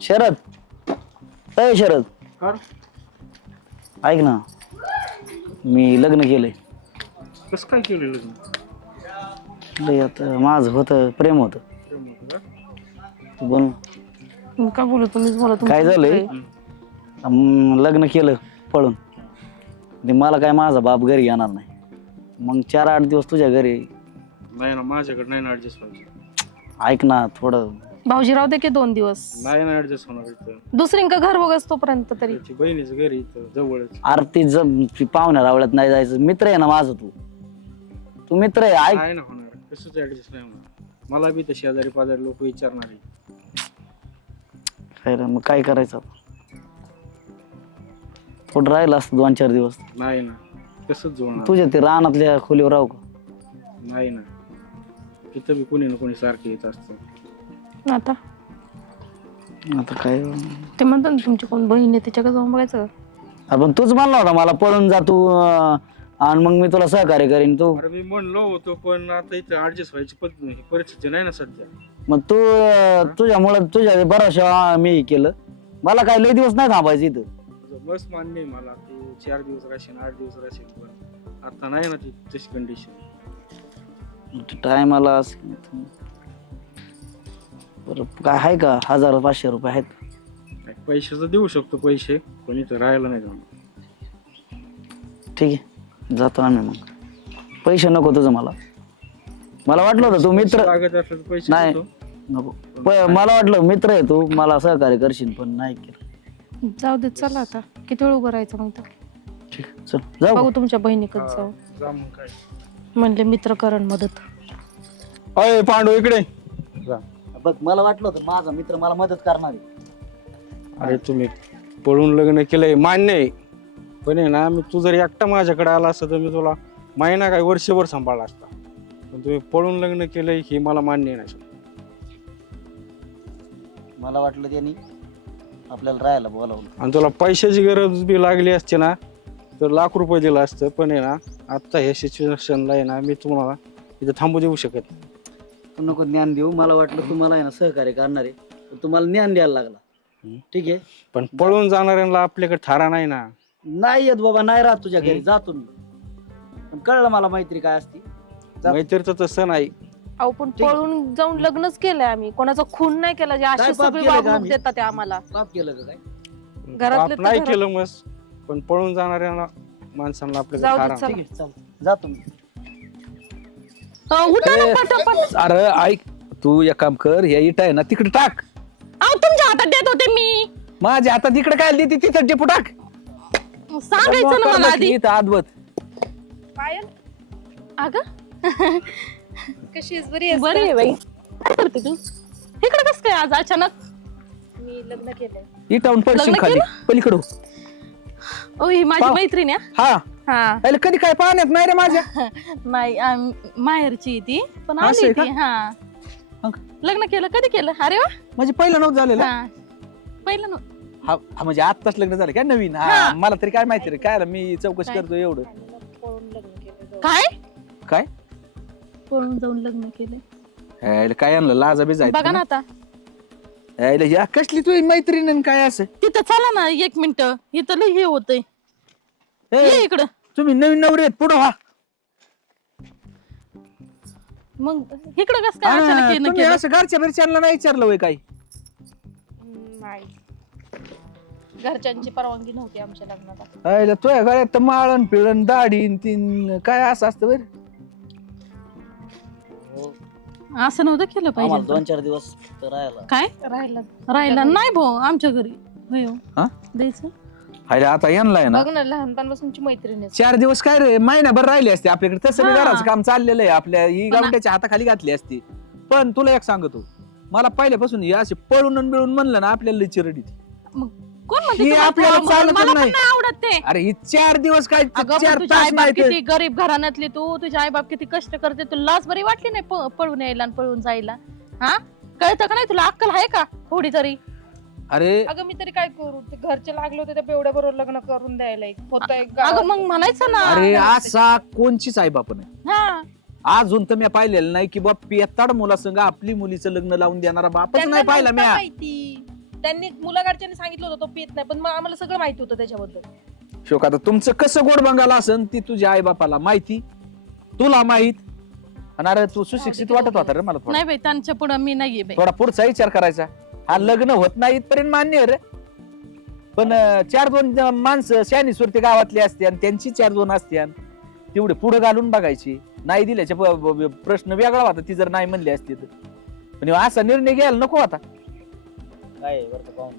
शरद, अय शरद, ऐक ना, मी लग्न केलंय. कस काय केलं लग्न? लय आता माझं होतं प्रेम होतं. तू बोल. का बोलू तुम्हीच बोला. काय झालंय? लग्न केलं पळून. ते मला काय माझा बाप घरी येणार नाही. मग 4-8 दिवस तुझ्या घरी. नाही ना, माझ्याकडे नाही ना ऍडजस्ट व्हायचं. ऐक ना थोडं. भाऊजी राहू दे की 2 दिवस. नाही ना ऍडजस्ट होणार इथं. दुसरींका घर बघस तोपर्यंत तरी. त्याची बहिणीचं घर आहे इथं जवळच. आरती पाहुण्या रावळ्यात नाही जायचं. मित्र आहे ना माझा तू मित्र आहे. ऐक नाही ना होणार, कसंच ऍडजस्ट नाही होणार. मला बी तर शेजारी पाजारी लोक विचारणार आहे. काय रे, मग काय करायचं? थोडं राहिलं असतं 2-4 दिवस. नाही ना, कसंच जोडणार. तुझ्या ते रानातल्या खोलीवर राहू का? नाही ना, तिथं बी कोणी ना कोणी सारखे येत असतं. आता आता काय ते म्हणतात ना तुमची कोण बहीण आहे तिच्याकडे जाऊन बघायचं. आपण तूच म्हणला होता मला पळून जा तू, आणि मग मी तुला सहकार्य करीन. तू अरे मी म्हणलो होतो, पण आता इथं ऍडजस्ट व्हायची परिस्थिती नाही ना सध्या. मग तू तुझ्यामुळे तुझ्या भरोशा मी केलं. मला काय लय दिवस नाही थांबायचं इथं. तुझं बस मान्य आहे मला, तू 4 दिवस राहशील 8 दिवस राहशील, पण आता नाही ना ती तशी कंडिशन. टायमाला काय आहे का? 1000-500 रुपये आहेत? पैशाचं देऊ शकतो पैसे, पण इथं राहायला नाही जाणार. ठीक आहे, जातो आम्ही. मग पैसे नको तुझं मला. मला वाटलं होतं तू मित्र लागत असलं तर पैसे नाही देतो. नको. मला वाटलं मित्र आहे तू, मला सहकार्य करशील, पण नाही केलं. जाऊ दे, चला आता किती वेळ उभं राहायचं मग तर. ठीक, चल जाऊ. बघू तुमच्या बहिणीकडे हा, जाऊ. जा मग काय. म्हणले मित्र करण मदत. अय पांडू इकडे जा. बघ, मला वाटलं होतं माझा मित्र मला मदत करणार आहे. अरे तुम्ही पळून लग्न केलंय मान्य आहे, पण आहे ना, मी तू जर एकटा माझ्याकडे आला असता तर मी तुला महिना काय वर्षभर सांभाळला असता. पण तुम्ही पळून लग्न केलंय हे मला मान्य नाही. मला वाटलं त्यांनी आपल्याला राहायला बोलावलं. आणि तुला पैशाची गरज बी लागली असते ना तर लाख रुपये दिलं असतं, पण आहे ना आता ह्या सिच्युएशनला आहे ना मी तुम्हाला इथं थांबू देऊ शकत नाही. तू नको ज्ञान देऊ. मला वाटलं तुम्हाला आहे ना सहकार्य करणार आहे, पण तुम्हाला ज्ञान द्यायला लागला. ठीक आहे, पण पळून जाणाऱ्यांना आपल्याकडे थारा नाही ना. नाही येत बाबा, नाही राहत तुझ्या घरी, जातो मी. पण कळलं मला मैत्री काय असती. जा. मैत्रीचं तसं नाही. अहो पण ठीक आहे. पळून जाऊन लग्नच केलंय आम्ही. कोणाचा खून नाही केला. जे काय अशी पाप सगळी केलंय का वागणूक आम्ही? देतात ते आम्हाला. पाप केलं का काय? घरातले पाप नाही तर केलं मस्त, पण पळून जाणाऱ्यांना माणसांना आपल्याकडे जाऊ दे, थारा चला. नाही. ठीक आहे, चल जातो मी. उठा ना पटापट. अरे ऐक, तू एक काम कर, या इटा आहे ना तिकडे टाक. अहो तुमच्या हातात देत होते मी. माझ्या हातात इकडे काय देते तिथं डेपू टाक. सांगायचं ना मला आधी. इथं आदवत. पायल अगं कशी आहेस? बरी आहेस? बरी आहे बाई. काय करते तू इकडे? कस काय आज अचानक? मी लग्न केलंय. इटावून पडशील लग्न खाली केलं? पलीकडू. ओ ही माझी पाव. मैत्रीण आहे. हा हा अरे कधी काय पाहण्यात नाही रे माझ्या. नाही माहेरची आहे ती, पण असं आली आहे ती. हा मग? लग्न केलं. कधी केलं? अरे वा. म्हणजे पहिलं नव्हतं झालेलं. हा पहिलं हा हा, म्हणजे आत्ताच लग्न झालं काय नवीन. हा हा. मला तरी काय माहिती रे, काय मी चौकशी करतो एवढं. काय काय पळून जाऊन लग्न केलंय? यायला काय आणलं लाजा बी बघा ना जायचं. आता. यायला या कसली तुझी मैत्रीण आणि काय असं. तिथं चला ना 1 मिनिट. इथं लय हे होतंय. ए, ये इकडं. तुम्ही नवीन नवरे आहेत, पुढं व्हा. मग इकडं कसं काय अचानक हा, येणं तुम्ही केलं? असं घरच्या घरच्यांना नाही विचारलं वय काही. नाही, घरच्यांची परवानगी नव्हती आमच्या लग्नाला. आयला तुझ्या गळ्यात तर माळण पिळण दाढी न तीन काय असं असतं बरं. असं नव्हतं केलं आम्हाला पाहिजे. 2-4 दिवस तर राहायला. काय राहिला नाही भाऊ आमच्या घरी. होय हो. हा? द्यायचं. अरे आता यांना आहे ना बघ ना, लहानपणापासूनची मैत्रीण आहे. 4 दिवस काय रे, महिनाभर राहिले असते आपल्याकडे. तसं बी हा. घराचं काम चाललेलं आहे आपल्या. ही पण गावंड्याच्या हाताखाली घातली असती. पण तुला एक सांगतो, मला पहिल्यापासून हे असे पळून आणि बिळून म्हणलं ना आपल्याला लई चिरड येते. मग कोण म्हणते हे तुला आपल्याला पळून? चालतच मला पण नाही. नाही आवडत ते. अरे ही 4 दिवस काय अगं पण 4 तुझे तास आई बाप नाही ते. किती गरीब घराण्यातली तू. तुझे आई बाप किती कष्ट करते. तुला लाज बरी वाटली नाही पळून यायला आणि पळून जायला? हा कळतं का नाही तुला? अक्कल आहे का थोडी तरी? अरे अगं मी तरी काय करू? ते घरचे लागले होते त्या बेवड्या बरोबर लग्न करून द्यायला होतंय. अगं मग म्हणायचं ना. अरे असा कोणचीच आई बाप नाही हा अजून तर मी पाहिलेलं नाही की बाप पेताड मुलासंग आपली मुलीचं लग्न लावून देणारा बापच नाही पाहिला म्या. माहिती त्यांनी मुलाकडच्याने सांगितलं होतं तो पित नाही, पण मग आम्हाला सगळं माहिती होतं त्याच्याबद्दल. शोक आता तुमचं कसं गोड बंगाला असन ती तुझ्या आई बापाला माहिती, तुला माहित. आणि अरे तू सुशिक्षित वाटत होता रे मला थोडा. नाही बाई त्यांच्या पुढे मी नाहीये बाई. थोडा पुढचा विचार करायचा. हा लग्न होत नाही इथपर्यंत मान्य आहे रे, पण 4-2 माणसं शहाणी सुरती गावातली असते आणि त्यांची 4-2 असते, तेवढे पुढे घालून बघायची. नाही दिल्याचे प्रश्न वेगळा होता ती जर नाही म्हणली असती तर. पण असा निर्णय घ्यायला नको आता. काय आहे बरं का पाहून,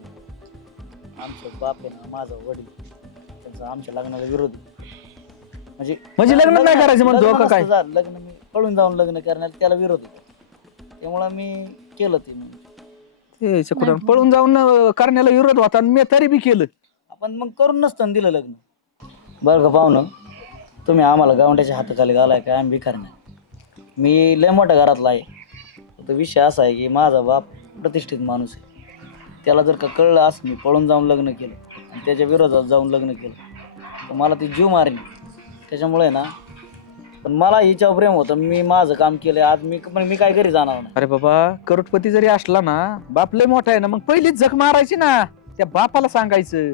आमचं बाप आहे ना, माझा वडील त्यांचा आमच्या लग्नाला विरोध आहे. म्हणजे लग्न नाही करायचं म्हणतो लग्न का काय? नसतं झालं, लग्न मी पळून जाऊन लग्न करण्याला त्याला विरोध होता, त्यामुळं मी केलं ते. पळून जाऊन करण्याला विरोध होता आणि मी तरी बी केलं. आपण मग करून नसतं दिलं लग्न. बरं का पाहुणं, तुम्ही आम्हाला गावंड्याच्या हाताखाली घालाय काय, आम्ही भिकार नाही. मी लय मोठ्या घरातला आहे. तर विषय असा आहे की माझा बाप प्रतिष्ठित माणूस आहे. त्याला जर का कळलं असं मी पळून जाऊन लग्न केलं आणि त्याच्या विरोधात जाऊन लग्न केलं तर मला ती जीव मारेल. त्याच्यामुळे ना, पण मला हिच्यावर प्रेम होतं. मी माझं काम केलं आज, मी काय घरी जाणार नाही. अरे बाबा, करोडपती जरी असला ना, बाप लय मोठा आहे ना, मग पहिलीच झक मारायची ना. त्या बापाला सांगायचं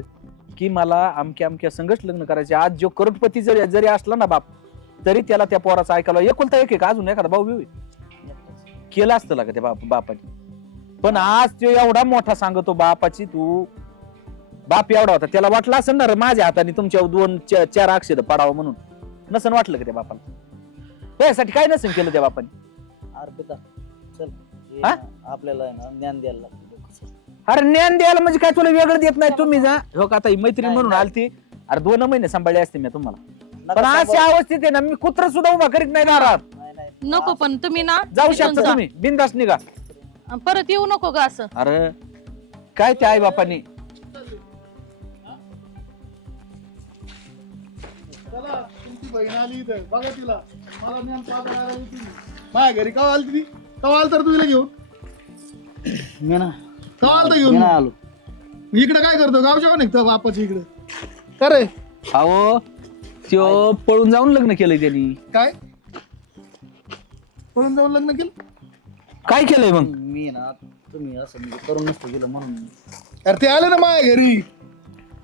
की मला अमक्या संघच लग्न करायचे. आज जो करोडपती जरी असला ना बाप, तरी त्याला त्या पोराचं ऐकायला एकुलता एक अजून एखादा भाऊ बिऊ केला असतं का त्या बापाने. पण आज तो एवढा मोठा सांगतो बापाची, तू बाप एवढा होता, त्याला वाटलं असं ना माझ्या हाताने तुमच्या 2-4 अक्षर पडावं म्हणून. नसन वाटलं का त्या बापाला? त्यासाठी काय नसेल केलं त्या बापाने? अर्पिता चल, हे हा? ना, आपल्याला आहे ना ज्ञान द्यायला लागतं. अरे ज्ञान द्यायला म्हणजे काय, तुला वेगळं देत नाही तुम्ही जा. हो का, आता ही मैत्रीण म्हणून आलती. अरे 2 महिने सांभाळले असते मी तुम्हाला, पण अशा अवस्थेत आहे ना, मी कुत्र सुद्धा उभा करीत नाही दारात. नको, पण तुम्ही ना जाऊ इथून शकता जा. तुम्ही, बिंदास निघा. परत येऊ नको का असं. अरे काय त्या आई बापानी तुमची बहीण आली इथं बघा तिला. मला ज्ञान पाजायला आली तुम्ही. माझ्या घरी कवा आली ती? कवा आल तर तुला घेऊन? मी ना कवा आल तर मी घेऊन? नाही आलो. इकडे काय करतो? गावच्या का निघतो बापाच्या इकडे? का रे? अहो त्यो पळून जाऊन लग्न केलंय त्यांनी. काय पळून जाऊन लग्न केलं? काय केलंय मग? मी ना, तुम्ही असं म्हणजे करून नसतं गेलं म्हणून. अरे ते आले ना माझ्या घरी,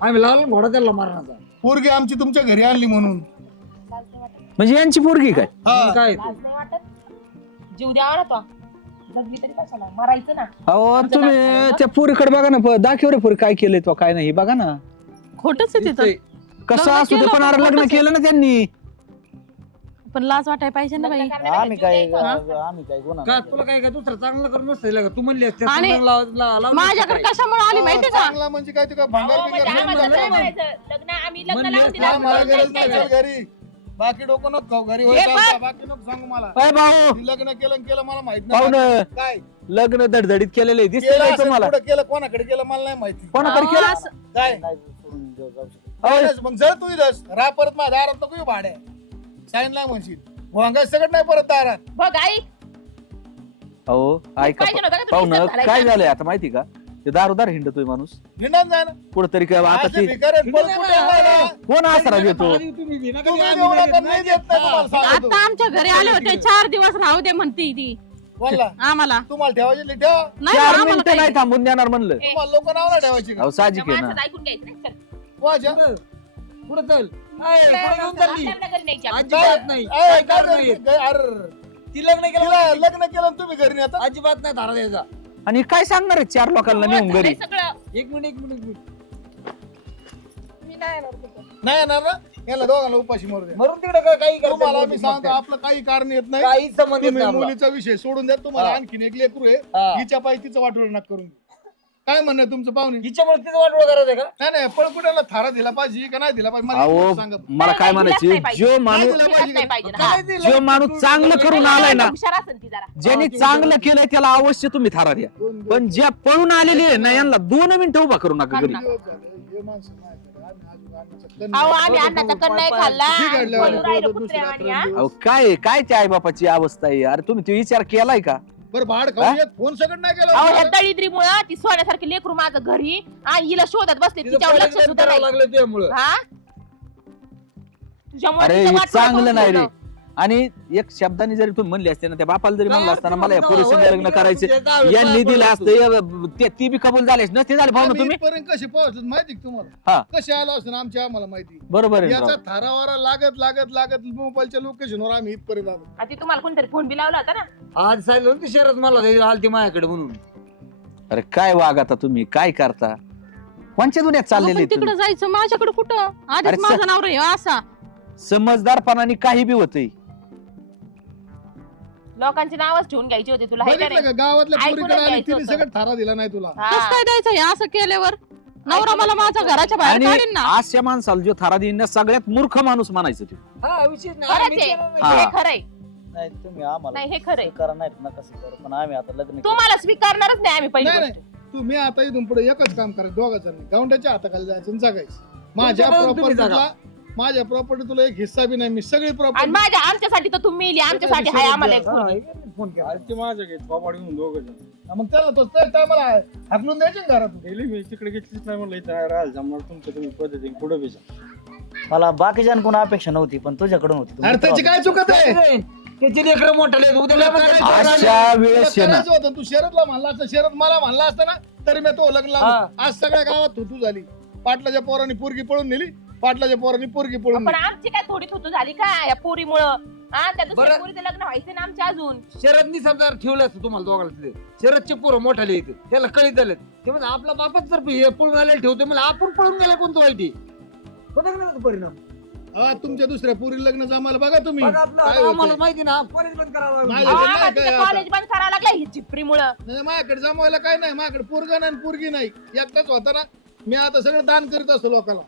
आम्ही लावून घोडा त्याला मारण्याचा. पोरगी आमची तुमच्या घरी आणली म्हणून. म्हणजे यांची पोरगी काय? हा. काय लाज नाही वाटत? जीव द्यावा ना तो. जगली तरी कशाला मारायचं ना. अहो तुम्ही त्या पोरीकडे बघा ना, दाखव रे पोरी काय केलंय तो काय नाही, बघा ना. खोटच आहे तिथं. कसं लग्न असू दे, केलं पण अरे पण लग्न खोटंच आहे. केलं ना त्यांनी. पण लाज वाटायला पाहिजे ना बाई. आम्ही काय गुन्हा का नाही तुला काय दुसरं चांगलं करून नसतं का? तू म्हणली असते आणि माझ्याकडे कशामुळे आली माहिती का? चांगला म्हणजे काय ते काय भंगार बिंगार नाही आम्हाला म्हणलं काय ना. म्हणायचं? लग्न आम्ही लग्न म्हणले लावून असते, दिलं. हा, मला गरज नाही काय चल घरी. बाकी डोकं नको खाऊ घरी होय हे जाऊ बघ. बाकी नको सांगू मला. अय भाऊ, ती लग्न केलं आणि केलं मला माहित पाहुणं. नाही. काय लग्न धडधडीत केलेलं आहे, दिसतंय केलं काय असेल, तुम्हाला? कुठं केलं, कोणाकडे केलं मला नाही माहिती. कोणाकडे अहो, केलं? असं- काय नाही सोडून जाऊ शकत. अहो, मग जर तू इथंच राह, परत माझ्या दारात नको येऊ भाड्या. साईन ला म्हणशील वांगा सगळं नाही परत दारात. बघ आई, अहो ऐका पाहिजे नव्हतं का तुला पाहुणं, इज्जत घालायची? काय झालंय आता माहिती का? ते दारोदार हिंडतोय माणूस हिंडत जाय ना. कुठतरी काय आता असे ती भिकारी आहेत, पळून कुठे येणार ना? कोण आसरा देतो? तुम्ही बी नका तुम्ही देऊ, एवढं आम्ही पण नाही नाही देत नाही तुम्हाला सांगतो. आता आमच्या घरी आले होते, 4 दिवस राहू दे म्हणती ती बोलला आम्हाला. तुम्हाला ठेवायची नाही, ठेवा. नाही 4 आम्हाला मिनिटं काही नाही थांबून देणार म्हणलं. तुम्हाला लोक नाव नाही ठेवायची का? अहो साहजिक आहे ना. माणसाचं ऐकून घ्यायचं नाही. चल. वाजा. पुढं चल. अय, पुढं घेऊन चालली. आपल्या घरी न्यायची आपण. अजिबात नाही. काय काय काय कारण नाही. अरे ती लग्न केलं तिला लग्न केलं आणि तुम्ही घरी नेता. अजिबात नाही धारा द्यायचा. आणि काय सांगणार आहे 4 लोकांना नेऊन झालंय घरी? सगळं. एक मिनिट मी नाही येणार तिथं. नाही येणार ना, याला दोघांना उपाशी मारू द्या. मरून तिकडे काही करता तुम्हाला येत मी नाही. सांगतो आपलं काही कारण येत नाही. काही संबंध येत तुम्ही नाही आपला. मुलीचा विषय सोडून द्या. तुम्हाला हा. आणखीन एक लेकरू आहे, हा. हिच्या पायी तिचं वाटोळ नका करून. काय म्हणणं आहे तुमचं पाहुणे? हिच्यामुळे तिचं वाटोळ करायचं का? नाही नाही, पळकुट्याला थारा दिला पाहिजे का नाही दिला पाहिजे मला अहो एक सांगा. मला काय नाही, म्हणायचे, दिलाच नाही जो नाही माणूस दिला दिलाच पाहिजे नाही का? पाहिजे ना. काय दिलं? जो माणूस चांगलं करून आलाय ना, हुशार असेल ती जरा. ज्यांनी चांगलं केलंय त्याला अवश्य तुम्ही थारा द्या. पण ज्या पळून आलेले आहे ना, यांना 2 मिनिटं उभा करू नका घरी. दिवस झाले, हे माणसं नाही करत. आम्ही अजून अन्नाचं कण अहो नाही. आम्ही अन्नाचा कण नाही खाल्ला. बिघडलं बोलू आणि राहिलो दुसऱ्या कुत्र्यावानी, हा? अहो काय काय त्या आई बापाची अवस्था आहे? अरे तुम्ही तो विचार केलाय का? बरं भाड खाऊन येत, फोन सगळं नाही अहो ह्या केलं. दळिद्रीमुळं ती सोन्यासारखी लेकरू माझं घरी आणि हिला शोधत बसले, तिचं तिच्यावर पहिलं लक्ष लग्न सुद्धा करावं नाही. लागलं त्यामुळं. हा? तुझ्यामुळे अरे तिचं हे वाटोळं चांगलं करून नाही रे. ठेवलं. आणि एक शब्दाने जरी तुम्ही म्हणले असते ना त्या बापाला जरी म्हणलं असताना मला या पोरीचं लग्न करायचं यांनी दिलं असतं ती बी कबूल झालीच नसते झाले भाऊ ना तुम्ही इथपर्यंत कसे पोहोचत माहिती का हा. तुम्हाला कसे आलो असतो आम्हाला माहिती बरोबर आहे याचा राव. थारावारा लागत मोबाईलच्या लोकेशनवर आम्ही इथपर्यंत आलो. आधी तुम्हाला कोणतरी फोन बी लावला होता ना. आज सांगितलं होतं शरद मला आलती माझ्याकडे म्हणून. अरे काय वाग आता तुम्ही काय करता कोणच्या दुनियात चाललेले तिकडे जायचं माझ्याकडे कुठं अरे आधीच माझा नवरा आहे असा. समजदारपणाने काही बी होतंय लोकांची नावच ठेवून घ्यायची होती तुला हाय का बघितलं नाही? का गावातल्या ऐकूनच पोरीकडे आली घ्यायचं तिने होतं. सगळं थारा दिला नाही तुला हा. कसं काय द्यायचं हे असं केल्यावर नवरा मला माझ्या घराच्या बाहेर आणि काढीन ना. अशा माणसाला जो थारा देईन ना सगळ्यात मूर्ख माणूस म्हणायचं ते हा विशेष नाही. खरंच आम्ही आहे. केलं नाही. हा. हे खरंय. नाही तुम्ही आम्हाला नाही हे खरंय. करा नाही नका करू पण आम्ही आता लग्न केलं. तुम्हाला स्वीकारणारच नाही आम्ही पहिली नाही, गोष्ट. तुम्ही आता इथून पुढे एकच काम करा दोघांचं गावंड्याच्या हाताखाली जायचं आणि जगायचं माझ्या तुमच्या तुम्ही प्रॉपर्टीला माझ्या प्रॉपर्टी तुला एक हिस्सा बी नाही मी सगळी आणि प्रॉपर्टी माझ्या आमच्यासाठी तर तुम्ही मेली आमच्यासाठी हाय आम्हाला एक हा, पोरगी. फोन केला. अरे ते माझ्या घेत थोबाड घेऊन दोघं जण मग त्याला तो टायमाला हाकलून द्यायचे ना घरातून गेली मी तिकडे घेतलीच नाही म्हणलं इथं राहायला जमणार तुमच्या तुम्ही पद्धतीने पुढे बेसा. मला बाकीच्यांकडून अपेक्षा नव्हती पण तुझ्याकडून होती तुम्ही अर्थाची काय चुकत आहे नाही, त्याचे लेकरं मोठाले उद्या तुला म्हणतात, करायचं अशा तुला वेळेस आहे ना करायचं होतं, तू शरदला म्हणला असता शरद मला म्हणला असता ना तरी मी तो लग्न लावलं. आज सगळ्या गावात थुतू झाली पाटलाच्या पोरांनी पोरगी पळून नेली पाटलाच्या पोरांनी पोरगी पळून पण नेली आमची काय थोडी थुतू झाली का या पोरीमुळं हा त्या दुसऱ्या बरं. पोरीचं लग्न व्हायचं ना आमच्या अजून. शरदनी समजा ठेवलं असतं तुम्हाला दोघांना तिथे शरदचे पोरं मोठाले येते त्याला कळीत झालेत ते म्हणजे आपला बापच जर हे पळून आलेला ठेवतो मला आपण पळून गेला कोणतं वाईट आहे? होतं का नाही परिणाम हा तुमच्या दुसऱ्या पोरी लग्न जमायला बघा तुम्ही बघा आपलं, काय आता होतंय. आम्हाला माहिती ना कॉलेज बंद करावं लागलं. नाही, अहो, नाही, आम्हाला काय तिथं आता? कॉलेज बंद करावं लागलं ही चिपरीमुळं. नाही माझ्याकडे जमवायला काय नाही माझ्याकडे पोरगा नाही आणि पोरगी नाही एकटाच होता ना मी आता सगळं दान करीत असतो लोकांना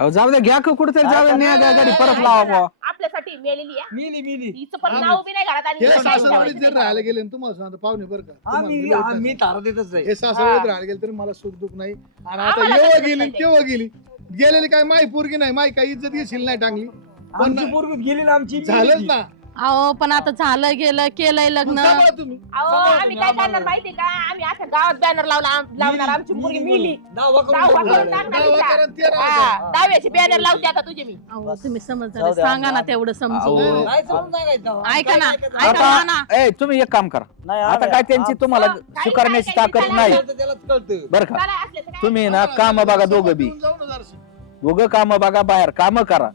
अहो, जाऊ द्या घ्या कुठेतरी जाऊ द्या न्या गाडी परत लावा बुवा. आपल्यासाठी मेलेली आहे मिली हिचं पण नाव बी नाही घरात आणि हे हिचं काही सासरवाडीत ठेवायचं जर नाही. राहायला गेले ना तुम्हाला सांगतो पाहुणे बरं का तुम्हाला आम्ही दिलं होतं. मी तारा देतच जाईल हे सासरवाडीत राहायला गेले तरी मला सुख दुख नाही आणि आता आम्हाला येवा कसं गेली माहिती? तेव्हा गेली गेलेली काय माई पोरगी नाही माई काही इज्जत घेशील नाही टांगली पण आमची पोरगी गेली ना आमची झालंच ना अहो पण आता झालं गेलं केलंय मग लग्न. सांभाळा तुम्ही अहो आम्ही काय करणार माहितीये का आम्ही आता गावात बॅनर लावणार आमची मुलगी मिली दावा दावा करून करून टाकणार दावा हिचा. करा, ते राहू हा, द्या. दाव्याची बॅनर लावते आता तुझे मी. अहो तुम्ही समजदार जाऊ द्या, सांगा ना आम्ही- तेवढं अहो. समजून. नाही समजून सांगायचं. ऐका ना काय ऐका आता ना ए तुम्ही एक काम करा नाही आता आम्ही- काय त्यांची तुम्हाला काही स्वीकारण्याची काय ताकद काय नाही कळतं त्यालाच कळतं. बरं का चला असल्याचं काय? तुम्ही ना काम बघा दोघं बी येऊन जाऊ ना जरासं. दोघं काम बघा बाहेर काम करा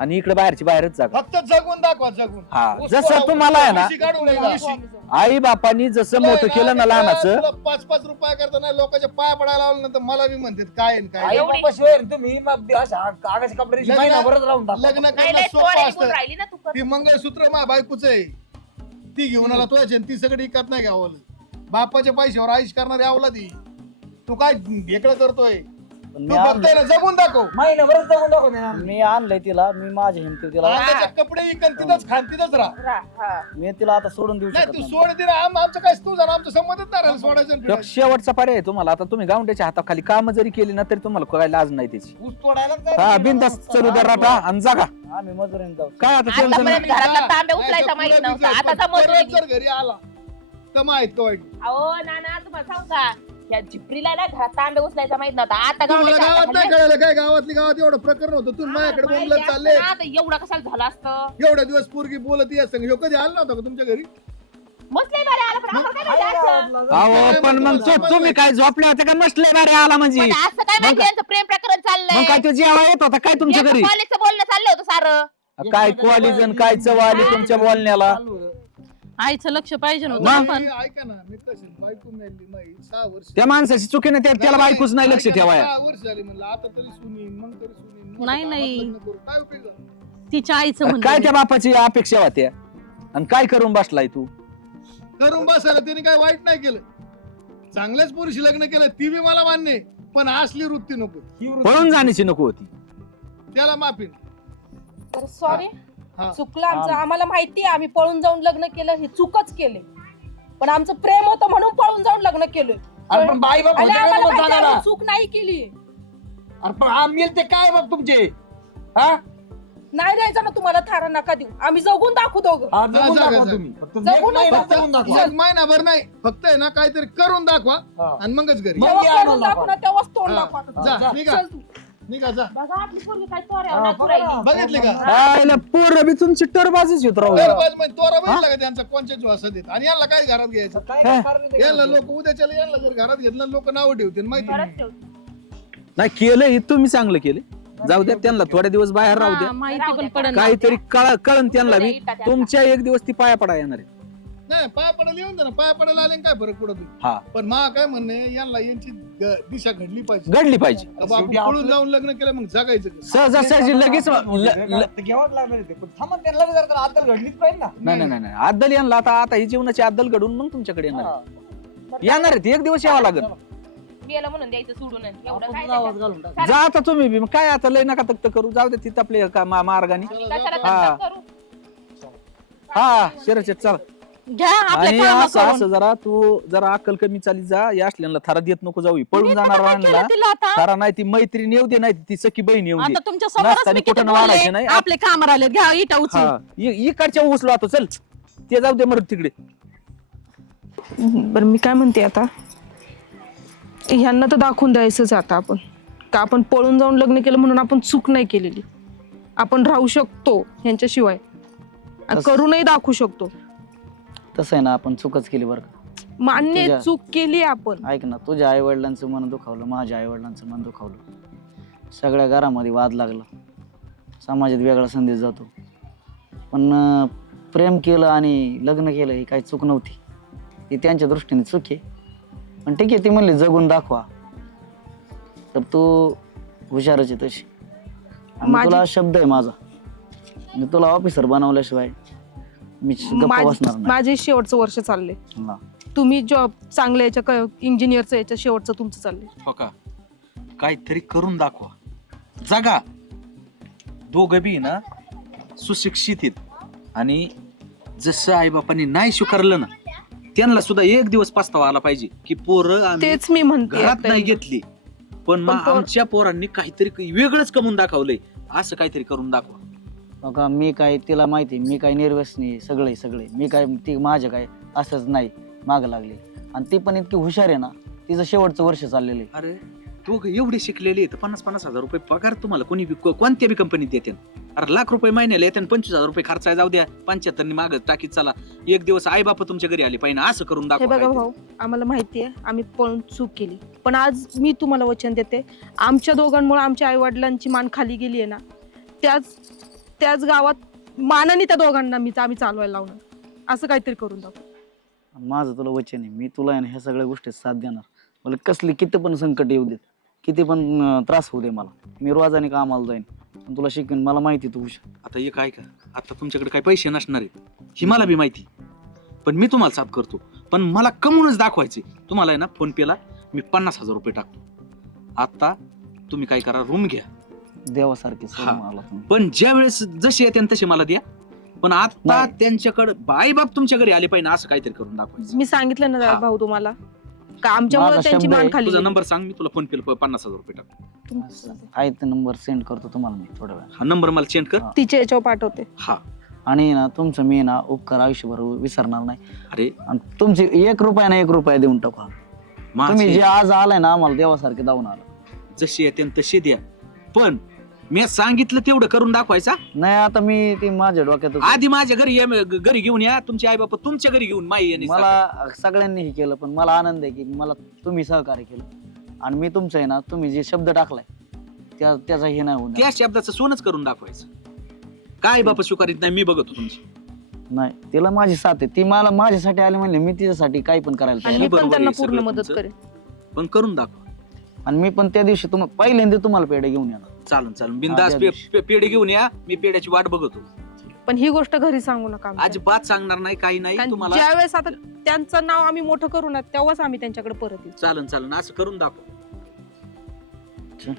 आणि इकडे बाहेरची बाहेरच जागा फक्त जगून दाखवा जगून हा जसं तुम्हाला आहे ना उशी काढून नका, उशी. आई बापांनी जसं तुला मोठं आहे केलं ना मी लहानाचं तुला 5-5 रुपया करता नाही लोकांच्या पाया पडायला लावलं ना तर मला बी म्हणतात काय आहे न काय आई नाही. बाबा शिवाय तुम्ही मग अशा आकाशी कपड्याची लग्न- महिनाभरच राहून टाका. लग्न नाही करणं लय सोपं तोडे असतं निघून राहिली ना तू ती मंगळसूत्र माझ्या बायकोच आहे ती घेऊन आला तुझ्या ती सगळी इकत नाही घ्यावं बापाच्या पैशावर आयुष करणारी आवला ती तू काय भेकळ करतोय पण तू बघतोय ना जगून दाखव महिनाभरच जगून दाखव ना. मी आणलंय तिला मी माझ्या हिमती तिला अंगाचे कपडे इकन तिथंच खान तिथंच राहा हा. मी तिला आता सोडून देऊ नाही शकत तू नाही सोड तिला आमचं काय तू जाणं आमचं संमतच नाही राहिलं सोडायचं आणि तो फिरायचं. शेवटचा पर्याय आहे तुम्हाला आता तुम्ही गावंड्याच्या हाताखाली काम जरी केली ना तरी तुम्हाला काय लाज नाही त्याची ऊस तोडायला हा बिंदास चलू दर राटा आणि जागा आम्ही मजुरीने जाऊ काय आता टेन्शन नाही. आतापर्यंत घरातला तांबे नाही उचलायचा तर माहित पुढे नव्हता बिझनेस आता पण जमतोय परत जर घरी आला तर माहित का वाईट अहो नाना तुम्हाला सांगू का या चिपरीला ना घरात तांबे उचलायचा माहित नव्हता आता तुम्हाला गावाच्या गावात नाही हाताखाली- कळलं काय गावातली गावात एवढं प्रकरण होतं तुम्ही माझ्याकडे माहिती बोंबलत असतं चालले ना, तर एवढा कशाला झाला असतं एवढ्या दिवस पोरगी बोलत या संग ह्यो कधी आला नव्हता का तुमच्या घरी मस्त लय भारी आला पण आम्हाला काय माहिती असं? अहो पण मग तुम्ही काय झोपले होते का नसले बारे आला म्हणजे पण असं काय माहिती यांचं प्रेम प्रकरण मग चाललंय काय तो जेवा येत होता काय तुमच्या घरी कॉलेजचं बोलणं चाललं होतं सारं काय क्वालिजन काय चव आली तुमच्या बोलण्याला आईचं लक्ष पाहिजे मग? नव्हतं पण मी ऐका ना मी तशी बायको मिळाली नाही 6 वर्ष त्या माणसाची चुकीने त्याला बायकोच नाही लक्ष ठेवाया 6 वर्ष झाली म्हणलं आता तरी सुनीन मग तरी सुनीन मग नाही, आता नाही. लग्न करू. काय उपयोग झाला? तिच्या आईचं अरे काय म्हणणं त्या बापाची अपेक्षा होत्या आणि काय करून बसलाय तू करून बसायला त्याने काय वाईट नाही केलं चांगल्याच पुरुषी लग्न केलं ती बी मला मान्य आहे. पण असली वृत्ती नको पळून जाण्याची नको होती त्याला माफी तर सॉरी हा. चुकलं आमचं आम्हाला माहिती आहे आम्ही पळून जाऊन लग्न केलं हे चुकच केले पण आमचं प्रेम होतं म्हणून पळून जाऊन लग्न केलं अरे पण बाई बाप आणि होते का आम्हाला तुम्हाला माहिती आहे, सांगायला? आम्ही चूक नाही केली अरे पण आम्ही ते काय बाप तुमचे हा नाही द्यायचं ना तुम्हाला थारा नका देऊ आम्ही जगून दाखवू दोघं हा, जगून जा, दाखवा जा. तुम्ही फक्त जगून एक महिना दाखवा. जगून दाखवा. एक महिनाभर नाही फक्त आहे ना काहीतरी करून दाखवा हा. आणि मगच घरी मग जेव्हा या करून आम्हाला दाखवू ना तेव्हाच तोंड हा. दाखवा जा, निघा. चल तू. निघा जा. बघा आपली पोरगी काय चोऱ्यावर नाचू राहिली. बघितले का आयला पोरं बी तुमची टरबाजच येत राहू गैरबाज म्हणजे तोरा बघितला का त्यांचा कोणच्या वासात येत आणि यांना काय घरात घ्यायचं यांना लोक उद्याच्याला यांना जर घरात घेतलं लोक नाव ठेवतील माहिती घरात नाही. ठेवते. नाही केलं हे तुम्ही चांगलं केले. जाऊ द्या त्यांना थोडे दिवस बाहेर राहू द्या. हा, माहिती पण पडन काहीतरी कळन त्यांना बी. तुमच्या एक दिवस ती पाया पडा येणार आहे. नाही पाया पडायला येऊन दे ना पाया पडायला आले काय फरक पडत हा. पण मा काय म्हणणे यांना यांची दिशा घडली पाहिजे घडली पाहिजे. बाबा, आपण पळून जाऊन लग्न केलं मग जगायचं कसं? सहजासहजी लगेच घ्यावंच लागणार ते पण थांबा त्यांना जर का अद्दल घडलीच पाहिजे ना. नाही अद्दल यांना आता ही जीवनाची अद्दल घडून मग तुमच्याकडे येणार आहे. येणार आहेत एक दिवस यावं लागेल. गेलं म्हणून द्यायचं सोडून एवढं आपण काय गावात त्याच्यात? घालून टाकू. जा आता तुम्ही बी. मग काय आता लय नका तक्त करू. जाऊ दे तिथं आपले मार्गाने. कशाला हा. तक्रार करू? हा शरद चल. घ्या आपल्या आणि कामं असं करून. असं जरा तू जरा अक्कल कमी चाली जा. या असल्याला थरा देत नको जाऊ. पळून मी जाणार तर काय राहणार केलं तिला आता? थरा नाही ती मैत्रीण येऊ दे नाही ती सखी बहीण येऊ दे. आता तुमच्या समोरच नसताना मी किती कुठं वाढायचे बोलले. नाही. आपले काम राहिले घ्या इटा उचल. हा इकडच्या उचलो आता चल. ते जाऊ दे मरत तिकडे. बरं मी काय म्हणते आता ह्यांना तर दाखवून द्यायचंच आता आपण का आपण पळून जाऊन लग्न केलं म्हणून आपण चूक नाही केलेली. आपण राहू शकतो ह्यांच्याशिवाय आणि करूनही दाखवू शकतो. तसं आहे ना आपण चुकच केली बरं का. मान्य आहे, तुझ्या- चूक केली आपण. ऐक ना तुझ्या आई वडिलांचं मन दुखावलं माझ्या आई वडिलांचं मन दुखावलं सगळ्या घरामध्ये वाद लागला समाजात वेगळा संदेश जातो पण प्रेम केलं आणि लग्न केलं ही काही चूक नव्हती ती त्यांच्या दृष्टीने चूक आहे पण ठीक आहे ती म्हणली जगून दाखवा तर तू हुशारच आहे तशी आणि माझी- तुला शब्द आहे माझा मी तुला ऑफिसर बनवल्याशिवाय मी गप्पा बसणार नाही माझे शेवटचं वर्ष चालले. हा. तुम्ही जॉब चांगल्या याच्या इंजिनियरचं याच्या शेवटचं तुमचं चाललंय. हो का काहीतरी करून दाखवा. जागा दोघं बी ना सुशिक्षित आहेत आणि जसं आईबापांनी नाही स्वीकारलं ना त्यांना सुद्धा एक दिवस पस्तावा आला पाहिजे की पोरं आम्ही तेच मी म्हणते घरात आता. नाही घेतली पण मग पोर- आमच्या पोरांनी काहीतरी वेगळंच कमवून दाखवलंय असं काहीतरी करून दाखवा. बघा मी काय तिला माहिती मी काय निर्व्यसनी सगळे मी काय ती माझ्या काय असंच नाही माग लागली आणि ती पण इतकी हुशार आहे ना तिचं शेवटचं वर्ष चाललेलं आहे. अरे तू एवढे शिकलेले तर 50,000 रुपये पगार तुम्हाला कोणी कोणत्या बी कंपनीत देते. अरे लाख रुपये महिन्याला येते 25,000 रुपये खर्च जाऊ द्या 75 माग टाकीत चला एक दिवस आई बाप तुमच्या घरी आले पाहिजे असं करून हे दाखवा बघा काहीतरी. भाऊ आम्हाला माहिती आहे आम्ही पळून चूक केली पण आज मी तुम्हाला वचन देते आमच्या दोघांमुळे आमच्या आई वडिलांची मान खाली गेली आहे ना त्याच गावात मानाने त्या दोघांना आम्ही चालवायला लावणार असं काहीतरी करून दाखवू. माझं तुला वचन आहे मी तुला आहे ना ह्या सगळ्या गोष्टीत साथ देणार मला कसली किती पण संकट येऊ देत किती पण त्रास होऊ दे मला मी रोजाने कामाला जाईन पण तुला शिकवेन मला माहिती तू हुशार. आता एक आहे का आता तुमच्याकडे काही पैसे नसणार आहेत ही मला बी माहिती पण मी तुम्हाला साथ करतो पण मला कमवूनच दाखवायचे. तुम्हाला आहे ना फोन पेला मी 50,000 रुपये टाकतो. आता तुम्ही काय करा रूम घ्या देवासारखे हा. सर्व मला तुम्ही पण ज्या वेळेस जसे येते तसे मला द्या पण आता नाही. त्यांच्याकडे आई बाप तुमच्या घरी आले पाहिजे असं काहीतरी करून दाखवायचं. मी सांगितलं ना हा. भाऊ तुम्हाला का आमच्यामुळे माझा त्यांची शब्द मान आहे. खाली तुझा गेली. नंबर सांग मी तुला फोन पेला 50,000 रुपये टाकतो. आहे ते नंबर सेंड करतो तुम्हाला मी थोड्या वेळा हा नंबर मला सेंड कर. तिच्या याच्यावर पाठवते. हा आणि ना तुमचं मी ना उपकार आयुष्यभर विसरणार नाही अरे आणि तुमची 1 रुपया ना 1 रुपया देऊन टाकू तुम्ही माझे जे आज आलाय ना आम्हाला देवासारखे जाऊन आलं जसे येते तसे द्या पण मी सांगितलं तेवढं करून दाखवायचा. नाही आता मी ते माझ्या डोक्यात आधी माझ्या घरी घरी घेऊन या तुमचे आई बाप तुमच्या घरी घेऊन माई यांनी मला सगळ्यांनी हे केलं पण मला आनंद आहे की मला तुम्ही सहकार्य केलं आणि मी तुमचं आहे ना तुम्ही जे शब्द टाकलाय त्याचा हे नाही होणार. त्या शब्दाचं सोनच करून दाखवायचं. काय बाप स्वीकारित नाही मी बघतो तुमची. नाही तिला माझी साथ आहे ती मला माझ्यासाठी आली म्हणले मी तिच्यासाठी काही पण करायला आणि तयार मी आहे. बरोबर पण त्यांना आहे पूर्ण सगळं मदत तुमचं. करेन. पण करून दाखवा. आणि मी पण त्या दिवशी पहिल्यांदा तुम्हाला पेढे घेऊन येणार चालन बिंदास त्या दिवशी. पेढे घेऊन या मी पेढ्याची वाट बघतो. पण ही गोष्ट घरी सांगू नका आमच्या. अजिबात सांगणार नाही काही नाही कारण तुम्हाला. ज्या वेळेस आता त्यांचं नाव आम्ही मोठं करू ना तेव्हाच आम्ही त्यांच्याकडे परत येऊ. चालन असं करून दाखवा. चल.